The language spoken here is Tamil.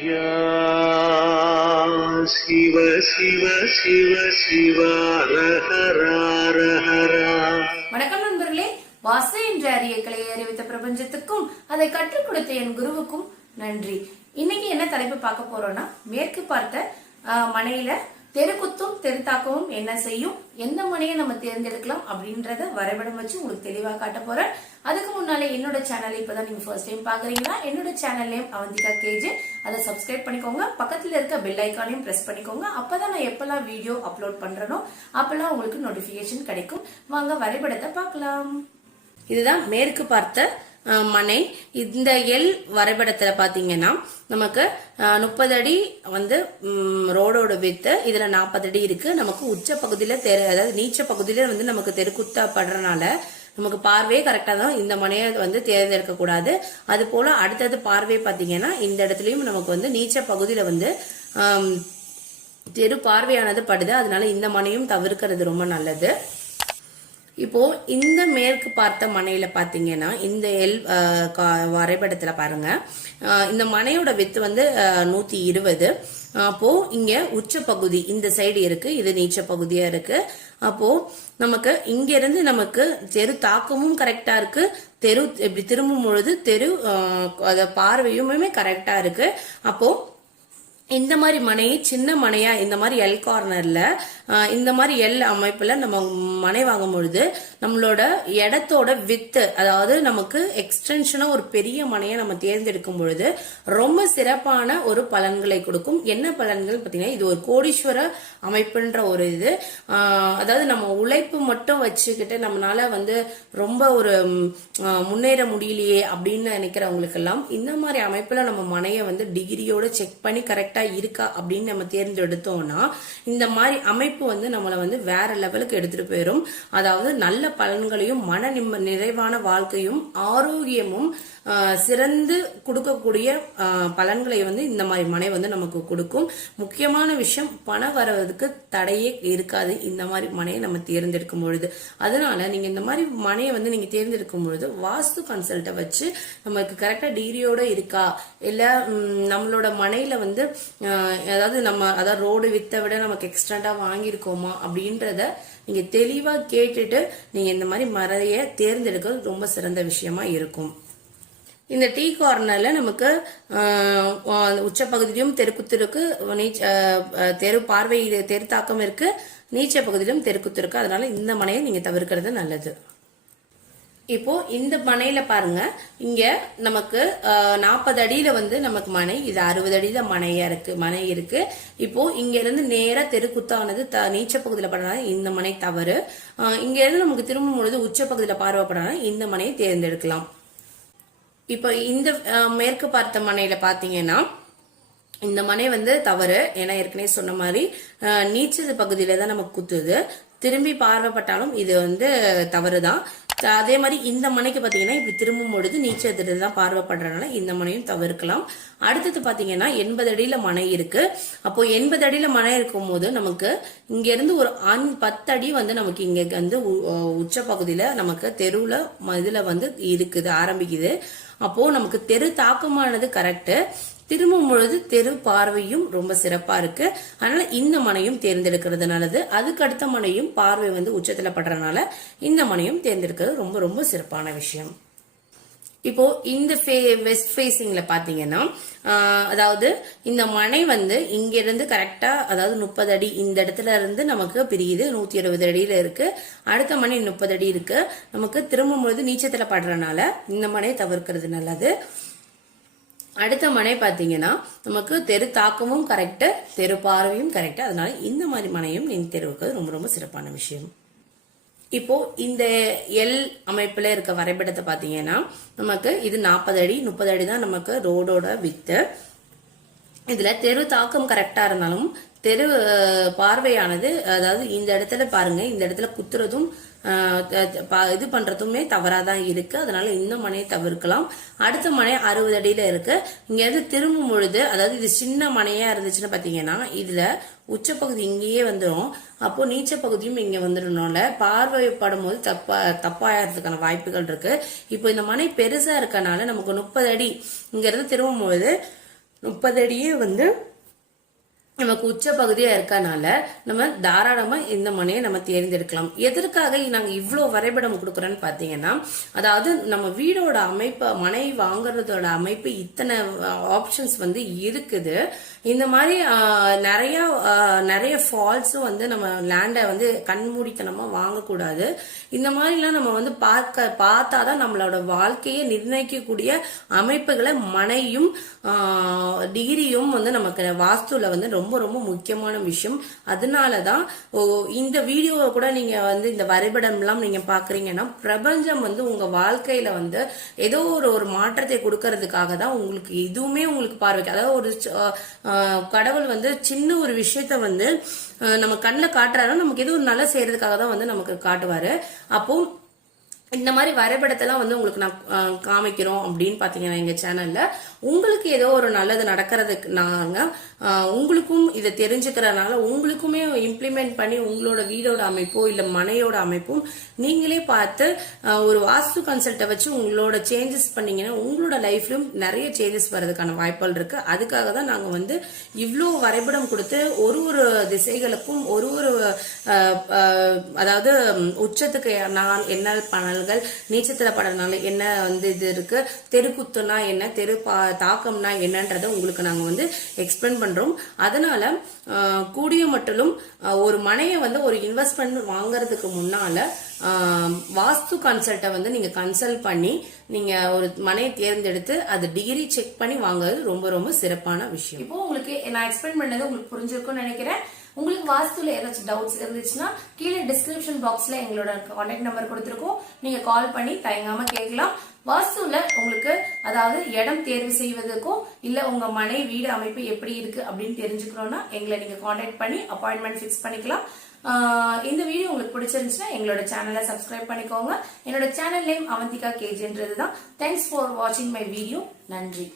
சிவ சிவ சிவ சிவ ஹரஹரா. வணக்கம் நண்பர்களே, வாசு என்ற அரிய கலையை அறிவித்த பிரபஞ்சத்துக்கும் அதை கற்றுக் கொடுத்த என் குருவுக்கும் நன்றி. இன்னைக்கு என்ன தலைப்பு பார்க்க போறோம்னா, மேற்கு பார்த்த மனையில தெருக்குத்தும் தெருத்தாக்கமும் என்ன செய்யும், எந்த மனையை நம்ம தேர்ந்தெடுக்கலாம் அப்படின்றத வரைபடம் வச்சு உங்களுக்கு தெளிவா காட்ட போறேன். அதுக்கு முன்னாலே என்னோட சேனலை இப்பதான் நீங்க ஃபர்ஸ்ட் டைம் பாக்குறீங்கன்னா, என்னோட சேனல் நேம் அவந்திகா கேஜே, அதை சப்ஸ்கிரைப் பண்ணிக்கோங்க. பக்கத்துல இருக்க பெல் ஐக்கானையும் பிரஸ் பண்ணிக்கோங்க. அப்பதான் நான் எப்பெல்லாம் வீடியோ அப்லோட் பண்றேனோ அப்பெல்லாம் உங்களுக்கு நோட்டிபிகேஷன் கிடைக்கும். வாங்க வரைபடத்தை பார்க்கலாம். இதுதான் மேற்கு பார்த்த மனை. இந்த எல் வரைபடத்துல பாத்தீங்கன்னா நமக்கு 30 அடி வந்து ரோடோட வித்து, இதுல 40 அடி இருக்கு. நமக்கு உச்ச பகுதியில அதாவது நீச்ச பகுதியில வந்து நமக்கு தெருக்குத்தப்படுறதுனால நமக்கு பார்வையே கரெக்டா தான் இந்த மனையை வந்து தேர்ந்தெடுக்க கூடாது. அது போல அடுத்தது பார்வை பாத்தீங்கன்னா இந்த இடத்துலயும் நமக்கு வந்து நீச்ச பகுதியில வந்து தெரு பார்வையானது படுது. அதனால இந்த மனையும் தவிர்க்கிறது ரொம்ப நல்லது. இப்போ இந்த மேற்கு பார்த்த மனையில பாத்தீங்கன்னா இந்த எல் வரைபடத்துல பாருங்க, இந்த மனையோட வித்து வந்து 120. அப்போ இங்க உச்ச பகுதி இந்த சைடு இருக்கு, இது நீச்ச பகுதியா இருக்கு. அப்போ நமக்கு இங்க இருந்து நமக்கு தெரு தாக்கமும் கரெக்டா இருக்கு, தெரு இப்படி திரும்பும் பொழுது தெரு பார்வையுமே கரெக்டா இருக்கு. அப்போ இந்த மாதிரி மனையை சின்ன மனையா இந்த மாதிரி எல் கார்னர்ல இந்த மாதிரி எல் அமைப்புல நம்ம மனை வாங்கும் பொழுது நம்மளோட இடத்தோட வித்து, அதாவது நமக்கு எக்ஸ்டென்ஷனா ஒரு பெரிய மனையை நம்ம தேர்ந்தெடுக்கும் பொழுது ரொம்ப சிறப்பான ஒரு பலன்களை கொடுக்கும். என்ன பலன்கள் பாத்தீங்கன்னா, இது ஒரு கோடீஸ்வர அமைப்புன்ற ஒரு இது. அதாவது நம்ம உழைப்பு மட்டும் வச்சுக்கிட்டு நம்மளால வந்து ரொம்ப ஒரு முன்னேற முடியலையே அப்படின்னு நினைக்கிறவங்களுக்கு எல்லாம் இந்த மாதிரி அமைப்புல நம்ம மனையை வந்து டிகிரியோட செக் பண்ணி கரெக்டா இருக்கா அப்படின்னு நம்ம தேர்ந்தெடுத்தோம்னா இந்த மாதிரி அமைப்பு வந்து நம்மளை வந்து வேற லெவலுக்கு எடுத்துட்டு போயிடும். அதாவது நல்ல பலன்களையும் நிறைவான வாழ்க்கையும் ஆரோக்கியமும் சிறந்து கொடுக்கக்கூடிய பலன்களை வந்து இந்த மாதிரி மனை வந்து நமக்கு கொடுக்கும். முக்கியமான விஷயம், பணம் வர்றதுக்கு தடையே இருக்காது இந்த மாதிரி மனையை நம்ம தேர்ந்தெடுக்கும் பொழுது. அதனால நீங்க இந்த மாதிரி மனையை வந்து நீங்க தேர்ந்தெடுக்கும் பொழுது வாஸ்து கன்சல்ட்டை வச்சு நமக்கு கரெக்டா டிகிரியோட இருக்கா, இல்ல நம்மளோட மனையில வந்து அதாவது ரோடு வித்தை விட நமக்கு எக்ஸ்ட்ரா வாங்கியிருக்கோமா அப்படின்றத நீங்க தெளிவா கேட்டுட்டு நீங்க இந்த மாதிரி மனையை தேர்ந்தெடுக்கிறது ரொம்ப சிறந்த விஷயமா இருக்கும். இந்த டீ கார்னர்ல நமக்கு உச்ச பகுதியிலும் தெருக்குத்து இருக்கு, தெரு பார்வை தெரு தாக்கம் இருக்கு, நீச்ச பகுதியிலும் தெருக்குத்து இருக்கு. அதனால இந்த மனையை நீங்க தவிர்க்கிறது நல்லது. இப்போ இந்த மனையில பாருங்க, இங்க நமக்கு 40 அடியில வந்து நமக்கு மனை, இது 60 அடியில மனை இருக்கு. இப்போ இங்க இருந்து நேரா தெருக்குத்தானது நீச்ச பகுதியில படுறதுனால இந்த மனை தவறு. இங்க இருந்து நமக்கு திரும்பும் பொழுது உச்ச பகுதியில பார்வைப்படுறதுனால இந்த மனையை தேர்ந்தெடுக்கலாம். இப்போ இந்த மேற்கு பார்த்த மனையில பாத்தீங்கன்னா இந்த மனை வந்து தவறு. ஏன்னா ஏற்கனவே சொன்ன மாதிரி நீச்சல் பகுதியில தான் நமக்கு குத்துது, திரும்பி பார்வைப்பட்டாலும் இது வந்து தவறுதான். அதே மாதிரி இந்த மனைக்கு பாத்தீங்கன்னா இப்படி திரும்பும் பொழுது நீச்சல் தான் பார்வைப்படுறதுனால இந்த மனையும் தவிர்க்கலாம். அடுத்தது பாத்தீங்கன்னா 80 அடியில மனை இருக்கு. அப்போ 80 அடியில மனை இருக்கும் போது நமக்கு இங்க இருந்து ஒரு 10 அடி வந்து நமக்கு இங்க வந்து உச்ச பகுதியில நமக்கு தெருவுல இதுல வந்து இருக்குது ஆரம்பிக்குது. அப்போ நமக்கு தெரு தாக்கமானது கரெக்ட், திரும்பும் பொழுது தெரு பார்வையும் ரொம்ப சிறப்பா இருக்கு. அதனால இந்த மனையும் தேர்ந்தெடுக்கிறது நல்லது. அதுக்கு அடுத்த மனையும் பார்வை வந்து உச்சத்துல படுறதுனால இந்த மனையும் தேர்ந்தெடுக்கிறது ரொம்ப ரொம்ப சிறப்பான விஷயம். இப்போ இந்த வெஸ்ட் ஃபேசிங்ல பாத்தீங்கன்னா அதாவது இந்த மனை வந்து இங்க இருந்து கரெக்டா அதாவது 30 அடி இந்த இடத்துல இருந்து நமக்கு பிரியுது, 120 அடியில இருக்கு. அடுத்த மனை 30 அடி இருக்கு. நமக்கு திரும்பும் பொழுது நீச்சத்துல படுறதுனால இந்த மனையை தவிர்க்கிறது நல்லது. அடுத்த மனை பாத்தீங்கன்னா நமக்கு தெரு தாக்கமும் கரெக்ட், தெரு பார்வையும் கரெக்ட். அதனால இந்த மாதிரி மனையும் நீங்க தெரிவிக்கிறது ரொம்ப ரொம்ப சிறப்பான விஷயம். இப்போ இந்த எல் அமைப்புல இருக்க வரைபடத்தை பாத்தீங்கன்னா நமக்கு இது 40 அடி 30 அடி தான் நமக்கு ரோடோட வித்து. இதுல தெரு தாக்கம் கரெக்டா இருந்தாலும் தெரு பார்வையானது, அதாவது இந்த இடத்துல பாருங்க, இந்த இடத்துல குத்துறதும் இது பண்றதுமே தவறாதான் இருக்கு. அதனால இந்த மனையை தவிர்க்கலாம். அடுத்த மனை 60 அடியில இருக்கு. இங்க இருந்து திரும்பும் பொழுது, அதாவது இது சின்ன மனையா இருந்துச்சுன்னு பாத்தீங்கன்னா இதுல உச்சப்பகுதி இங்கேயே வந்துடும். அப்போ நீச்ச பகுதியும் இங்க வந்துடணும்ல, பார்வைப்படும் போது தப்பாயறதுக்கான வாய்ப்புகள் இருக்கு. இப்போ இந்த மனை பெருசா இருக்கனால நமக்கு 30 அடி இங்க இருந்து திரும்பும் பொழுது 30 அடியே வந்து நமக்கு உச்ச பகுதியா இருக்கனால நம்ம தாராளமா இந்த மனையை நம்ம தேர்ந்தெடுக்கலாம். எதற்காக நாங்க இவ்வளவு வரைபடம் கொடுக்கறோம்னு பாத்தீங்கன்னா, அதாவது நம்ம வீடோட அமைப்பு, மனை வாங்குறதோட அமைப்பு இத்தனை ஆப்ஷன்ஸ் வந்து இருக்குது. இந்த மாதிரி நிறைய ஃபால்ஸும் வந்து நம்ம லேண்டை வந்து கண்மூடித்தனமா வாங்கக்கூடாது. இந்த மாதிரிலாம் நம்ம வந்து பார்த்தாதான் நம்மளோட வாழ்க்கையை நிர்ணயிக்கக்கூடிய அமைப்புகளை மனையும் டிகிரியும் வந்து நமக்கு வாஸ்துல வந்து ரொம்ப ரொம்ப முக்கியமான விஷயம். அதனாலதான் இந்த வீடியோவை கூட நீங்க வந்து இந்த வரைபடம் எல்லாம் நீங்க பாக்குறீங்கன்னா, பிரபஞ்சம் வந்து உங்க வாழ்க்கையில வந்து ஏதோ ஒரு மாற்றத்தை கொடுக்கறதுக்காக தான் உங்களுக்கு இதுவுமே உங்களுக்கு பார்வைக்கு, அதாவது ஒரு கடவுள் வந்து சின்ன ஒரு விஷயத்த வந்து நம்ம கண்ணில் காட்டுறாரு, நமக்கு ஏதோ ஒரு நல்ல செய்யறதுக்காக தான் வந்து நமக்கு காட்டுவாரு. அப்போ இந்த மாதிரி வரைபடத்தெல்லாம் வந்து உங்களுக்கு நான் காமிக்கிறோம் அப்படின்னு பாத்தீங்கன்னா எங்க சேனல்ல உங்களுக்கு ஏதோ ஒரு நல்லது நடக்கிறதுக்கு நாங்க உங்களுக்கும் இதை தெரிஞ்சுக்கிறதுனால உங்களுக்குமே இம்ப்ளிமெண்ட் பண்ணி உங்களோட வீடோட அமைப்போ இல்ல மனையோட அமைப்பும் நீங்களே பார்த்து ஒரு வாஸ்து கன்சல்ட்டை வச்சு உங்களோட சேஞ்சஸ் பண்ணீங்கன்னா உங்களோட லைஃப்லயும் நிறைய சேஞ்சஸ் வர்றதுக்கான வாய்ப்புகள் இருக்கு. அதுக்காக தான் நாங்க வந்து இவ்வளோ வரைபடம் கொடுத்து ஒரு திசைகளுக்கும் ஒரு அதாவது உச்சத்துக்கு என்ன பணல்கள், நீச்சத்துல படனால என்ன வந்து இது இருக்கு, தெருக்குத்துனா என்ன, தெரு தாக்கம்னா என்னன்றதை உங்களுக்கு நாங்க வந்து எக்ஸ்பிளைன் பண்றோம். அதனால கூடிய மட்டிலும் ஒரு மனையை வந்து ஒரு இன்வெஸ்ட்மெண்ட் வாங்குறதுக்கு முன்னால வாஸ்து கன்சல்ட்டை வந்து நீங்க கன்சல்ட் பண்ணி நீங்க ஒரு மனையை தேர்ந்தெடுத்து அது டிகிரி செக் பண்ணி வாங்குறது ரொம்ப ரொம்ப சிறப்பான விஷயம். இப்போ உங்களுக்கு நான் எக்ஸ்பிளைன் பண்ணது உங்களுக்கு புரிஞ்சிருக்கும்னு நினைக்கிறேன். உங்களுக்கு வாஸ்துல ஏதாச்சும் டவுட்ஸ் இருந்துச்சுன்னா கீழே டிஸ்கிரிப்ஷன் பாக்ஸ்ல எங்களோட கான்டாக்ட் நம்பர் கொடுத்துருக்கோம், நீங்க கால் பண்ணி தயங்காம கேட்கலாம். வாஸ்துல உங்களுக்கு அதாவது இடம் தேர்வு செய்வதற்கும் இல்ல உங்க மனை வீடு அமைப்பு எப்படி இருக்கு அப்படின்னு தெரிஞ்சுக்கணும்னா எங்களை நீங்க கான்டாக்ட் பண்ணி அப்பாயின்மெண்ட் ஃபிக்ஸ் பண்ணிக்கலாம். இந்த வீடியோ உங்களுக்கு பிடிச்சிருந்துச்சுன்னா எங்களோட சேனலை சப்ஸ்கிரைப் பண்ணிக்கோங்க. என்னோட சேனல் நேம் அவந்திகா கேஜின்றதுதான். தேங்க்ஸ் ஃபார் வாட்சிங் மை வீடியோ. நன்றி.